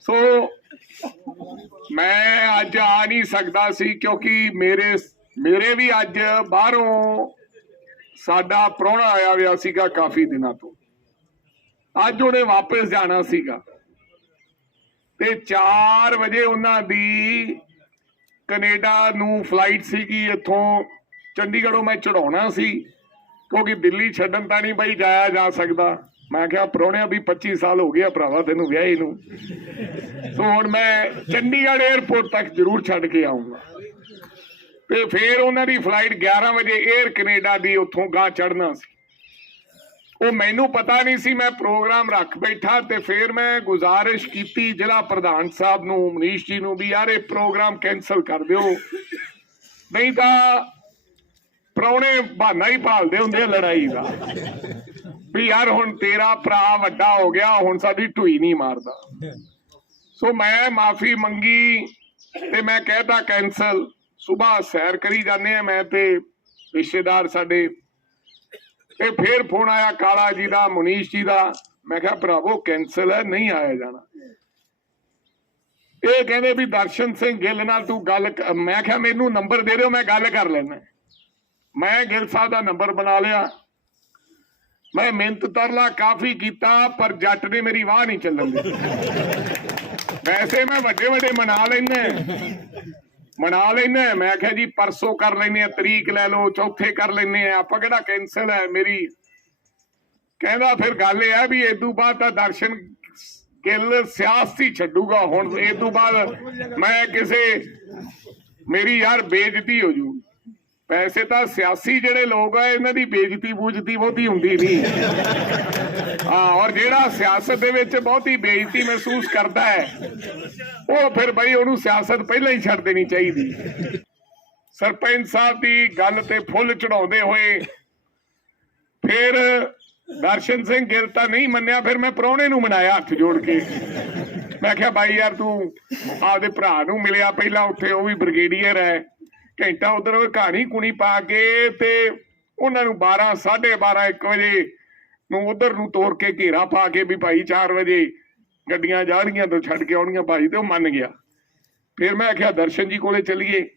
ਸੋ ਮੈਂ ਅੱਜ ਆ ਨਹੀਂ ਸਕਦਾ ਸੀ ਕਿਉਂਕਿ ਮੇਰੇ ਮੇਰੇ ਵੀ ਅੱਜ ਬਾਹਰੋਂ ਸਾਡਾ ਪ੍ਰਾਹੁਣਾ ਆਇਆ ਹੋਇਆ ਸੀਗਾ ਕਾਫੀ ਦਿਨਾਂ ਤੋਂ। ਅੱਜ ਉਹਨੇ ਵਾਪਸ ਜਾਣਾ ਸੀਗਾ। ਤੇ 4 ਵਜੇ ਉਹਨਾਂ ਦੀ ਕੈਨੇਡਾ ਨੂੰ ਫਲਾਈਟ ਸੀਗੀ। ਇੱਥੋਂ ਚੰਡੀਗੜ੍ਹੋਂ ਮੈਂ ਚੜਾਉਣਾ ਸੀ। ਕਿਉਂਕਿ ਦਿੱਲੀ ਛੱਡਣ ਤਾਂ ਨਹੀਂ ਬਈ ਜਾਇਆ ਜਾ ਸਕਦਾ। ਮੈਂ ਕਿਹਾ, ਪ੍ਰਾਹੁਣਿਆਂ, ਵੀ 25 ਸਾਲ ਹੋ ਗਏ ਆ ਭਰਾਵਾ ਤੈਨੂੰ ਵਿਆਹੀ ਨੂੰ। ਸੋ ਹੁਣ ਮੈਂ ਚੰਡੀਗੜ੍ਹ 에ਅਰਪੋਰਟ ਤੱਕ ਜ਼ਰੂਰ ਛੱਡ ਕੇ ਆਉਂਗਾ ਤੇ ਫਿਰ ਉਹਨਾਂ ਦੀ ਫਲਾਈਟ 11 ਵਜੇ 에ਅਰ ਕੈਨੇਡਾ ਦੀ ਉੱਥੋਂ ਗਾਂ ਚੜਨਾ ਸੀ। ਉਹ ਮੈਨੂੰ ਪਤਾ ਨਹੀਂ ਸੀ, ਮੈਂ ਪ੍ਰੋਗਰਾਮ ਰੱਖ ਬੈਠਾ ਤੇ ਫਿਰ ਮੈਂ ਗੁਜ਼ਾਰਿਸ਼ ਕੀਤੀ ਜ਼ਿਲ੍ਹਾ ਪ੍ਰਧਾਨ ਸਾਹਿਬ ਨੂੰ, ਮਨੀਸ਼ ਜੀ ਨੂੰ ਵੀ, ਯਾਰ, ਇਹ ਪ੍ਰੋਗਰਾਮ ਕੈਨਸਲ ਕਰ ਦਿਓ। ਨਹੀਂ ਤਾਂ ਪ੍ਰਾਹੁਣੇ ਬਹਾਨਾ ਹੀ ਭਾਲਦੇ ਹੁੰਦੇ ਲੜਾਈ ਦਾ। ਵੀ ਯਾਰ ਹੁਣ ਤੇਰਾ ਭਰਾ ਵੱਡਾ ਹੋ ਗਿਆ, ਹੁਣ ਸਾਡੀ ਢੂਈ ਨਹੀਂ ਮਾਰਦਾ। ਸੋ ਮੈਂ ਮਾਫੀ ਮੰਗੀ ਤੇ ਮੈਂ ਕਹਿਤਾ ਕੈਨਸਲ ਸਵੇਰ ਸੈਰ ਕਰੀ ਜਾਂਦੇ ਆ, ਮੈਂ ਤੇ ਰਿਸ਼ਤੇਦਾਰ ਸਾਡੇ। ਤੇ ਫੇਰ ਫੋਨ ਆਇਆ ਕਾਲਾ ਜੀ ਦਾ, ਮੁਨੀਸ਼ ਜੀ ਦਾ। ਮੈਂ ਕਿਹਾ, ਭਰਾਵੋ ਕੈਨਸਲ ਹੈ, ਨਹੀਂ ਆਇਆ ਜਾਣਾ। ਇਹ ਕਹਿੰਦੇ ਵੀ ਦਰਸ਼ਨ ਸਿੰਘ ਗਿੱਲ ਨਾਲ ਤੂੰ ਗੱਲ ਮੈਂ ਕਿਹਾ, ਮੈਨੂੰ ਨੰਬਰ ਦੇ ਦਿਓ, ਮੈਂ ਗੱਲ ਕਰ ਲੈਣਾ ਮੈਂ ਗਿੱਲ ਸਾਹਿਬ ਦਾ ਨੰਬਰ ਬਣਾ ਲਿਆ। ਮੈਂ ਮਿਹਨਤ ਤਰਲਾ ਕਾਫੀ ਕੀਤਾ, ਪਰ ਜੱਟ ਨੇ ਮੇਰੀ ਵਾਹ ਨਹੀਂ ਚੱਲਣ ਦਿੱਤੀ ਵੈਸੇ ਮੈਂ ਵੱਡੇ ਵੱਡੇ ਮਨਾ ਲੈਣਾ ਮਨਾ ਲੈਣਾ ਮੈਂ ਕਿਹਾ ਜੀ, ਪਰਸੋਂ ਕਰ ਲੈਨੇ ਆ ਤਰੀਕ ਲੈ ਲਓ, ਚੌਥੇ ਕਰ ਲੈਨੇ ਆ ਆਪਾਂ ਕਿਹੜਾ ਕੈਨਸਲ ਹੈ ਮੇਰੀ? ਕਹਿੰਦਾ ਫਿਰ ਗੱਲ ਇਹ ਆ ਵੀ ਇਦੋਂ ਬਾਅਦ ਤਾਂ ਦਰਸ਼ਨ ਗਿੱਲ ਸਿਆਸਤੀ ਛੱਡੂਗਾ। ਹੁਣ ਇਹ ਤੋਂ ਬਾਅਦ ਮੈਂ ਕਿਸੇ, ਮੇਰੀ ਯਾਰ ਬੇਇੱਜ਼ਤੀ ਹੋ ਜੂ ਵੈਸੇ ਤਾਂ ਸਿਆਸੀ ਜਿਹੜੇ ਲੋਕ ਆ, ਇਹਨਾਂ ਦੀ ਬੇਇੱਜ਼ਤੀ ਬੂਝਤੀ ਬਹੁਤੀ ਹੁੰਦੀ ਨਹੀਂ। ਹਾਂ, ਔਰ ਜਿਹੜਾ ਸਿਆਸਤ ਦੇ ਵਿੱਚ ਬਹੁਤੀ ਬੇਇੱਜ਼ਤੀ ਮਹਿਸੂਸ ਕਰਦਾ ਹੈ, ਉਹ ਫਿਰ ਬਈ ਉਹਨੂੰ ਸਿਆਸਤ ਪਹਿਲਾਂ ਹੀ ਛੱਡ ਦੇਣੀ ਚਾਹੀਦੀ। ਸਰਪੰਚ ਸਾਹਿਬ ਦੀ ਗੱਲ ਤੇ ਫੁੱਲ ਚੜਾਉਂਦੇ ਹੋਏ ਫਿਰ ਦਰਸ਼ਨ ਸਿੰਘ ਗਿੱਲ ਤਾਂ ਨਹੀਂ ਮੰਨਿਆ, ਫਿਰ ਮੈਂ ਪ੍ਰਾਹੁਣੇ ਨੂੰ ਮਨਾਇਆ ਹੱਥ ਜੋੜ ਕੇ। ਮੈਂ ਕਿਹਾ, ਬਾਈ ਯਾਰ ਤੂੰ ਆਪਦੇ ਭਰਾ ਨੂੰ ਮਿਲਿਆ ਪਹਿਲਾਂ, ਉੱਥੇ ਉਹ ਵੀ ਬ੍ਰਿਗੇਡੀਅਰ ਹੈ। ਘੰਟਾ ਉਧਰ ਘਾਣੀ ਕੁਣੀ ਪਾ ਕੇ ਤੇ ਉਹਨਾਂ ਨੂੰ 12 12:30 1 ਵਜੇ ਨੂੰ ਉਧਰ ਨੂੰ ਤੋੜ ਕੇ ਘੇਰਾ ਪਾ ਕੇ ਵੀ ਭਾਈ 4 ਵਜੇ ਗੱਡੀਆਂ ਜਾਣਗੀਆਂ ਤੋਂ ਛੱਡ ਕੇ ਆਉਣਗੀਆਂ ਭਾਈ, ਤੇ ਉਹ ਮੰਨ ਗਿਆ। ਫਿਰ ਮੈਂ ਆਖਿਆ, ਦਰਸ਼ਨ ਜੀ ਕੋਲੇ ਚਲੀਏ।